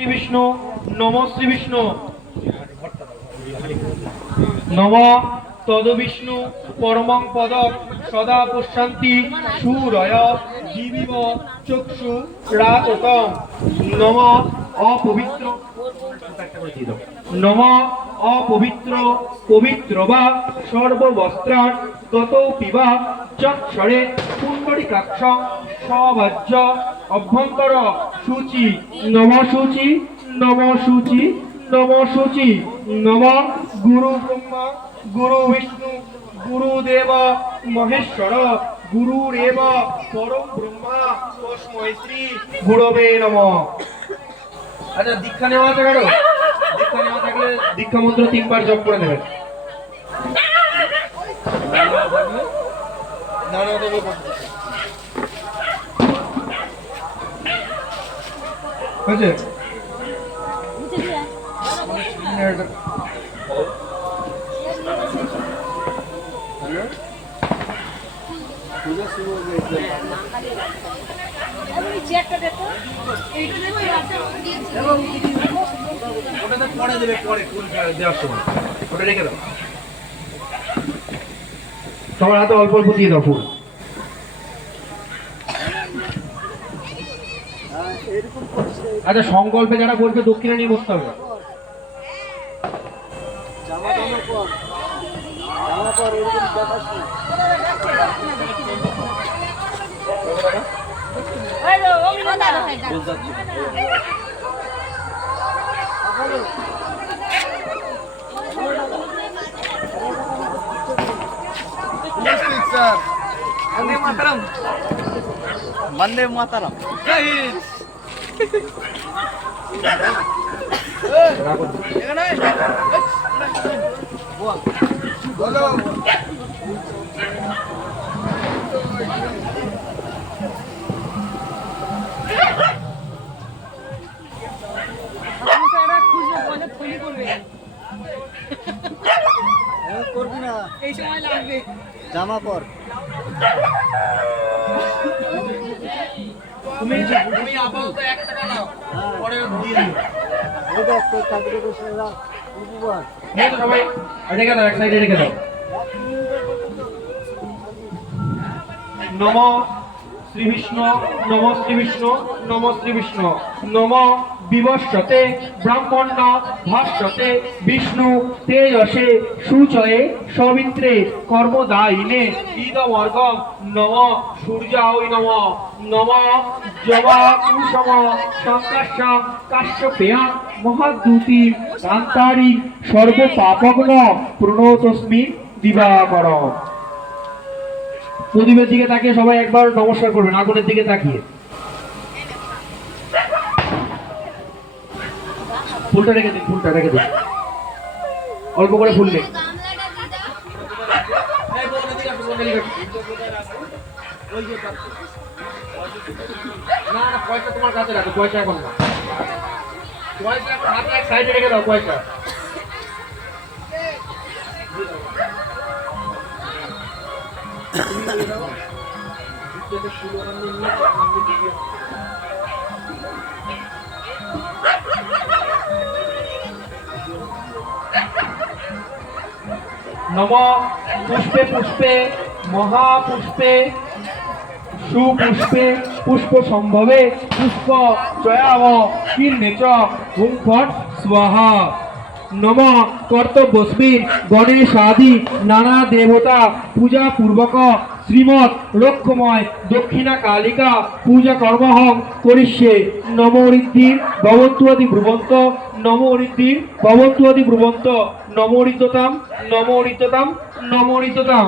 শ্রী বিষ্ণু, নম শ্রী বিষ্ণু। নম তদ বিষ্ণু, পরমং পদ সদা পশ্যান্তি, সুরয়, জীবিব চক্ষু রাততম নম অপবিত্র নম অপবিত্র, পবিত্র বা সর্ববস্ত্রান গত পিবা চক্ষরে পুণ্ডরিকাক্ষ, সবাজ্য অভ্যন্তর সূচি নম সূচি নম সূচি নম সূচি নম গুরু ব্রহ্মা, গুরু বিষ্ণু গুরুদেব মহেশ্বর গুরুরেব পরম ব্রহ্মা তস্মৈ গুরবে নমঃ। আচ্ছা দীক্ষা নেওয়া আছে কারও? দীক্ষা নেওয়া থাকলে দীক্ষা মন্ত্র তিনবার জপ করে নেবেন হয়েছে? ওটাতে পরে দেবে পরে ফুল দেওয়ার সময় ওটা রেখে দাও সবার হাতে অল্প অল্প দিয়ে দাও ফুল। আচ্ছা সংকল্পে যারা করবে দক্ষিণে নিয়ে বসতে হবে। জামা জামা পর জামা পর এরকম দেখাস না স্যার বন্দে মাতারাম বন্দে মাতারাম জয় হিন্দ বলো এমন করবি না এই সময় লাগবে জামা পর। তুমি তুমি আপাতত এক টাকা নাও পরে দিয়ে দিও। এই দেখ তোর চাকরি বসে রাখ উপবাস এই তো সবাই রেখে দাও এক সাইডে রেখে দাও। নম শ্রী বিষ্ণু নম শ্রী বিষ্ণু নম শ্রী বিষ্ণু নম বিবস্বতে ব্রাহ্মণ্য ভাস্বতে বিষ্ণু তেজসে সুচয়ে সবিত্রে কর্মদায়িনে ইদমর্গম নম সূর্যায় নম নম জবা কুসম সংকাশ্যা কাশ্যপেয়া মহাদূতি কান্তারি সর্বপাপগ্ন প্রণতস্মি দিবাকরম। প্রদীপের দিকে তাকিয়ে সবাই একবার নমস্কার করবেন, আগুনের দিকে তাকিয়ে। ফুলটা রেখে দিন, ফুলটা রেখে দিন। অল্প করে ফুল নেই। না না, পয়সা তোমার কাছে রাখো, পয়সা এখন না। পয়সা হাতে এক সাইডে রেখে দাও, পয়সা। নম পুষ্পে পুষ্পে মহাপুষ্পে সুপুষ্পে, পুষ্প সম্ভবে, পুষ্প চয়াব কীর্ণে চ হুম স্বাহা। নম কর্তব্যস্মিন গণেশ আদি নানা দেবতা, পূজা পূর্বক শ্রীমৎ লক্ষ্যময় দক্ষিণা কালিকা পূজা কর্মহং করিষ্যে। নম ঋদ্ধির ভবন্তুয়াদি ব্রুবন্ত। নম ঋদ্ধির ভবন্তুয়াদি ব্রুবন্ত। নম ঋততাম নম ঋততাম নম ঋততাম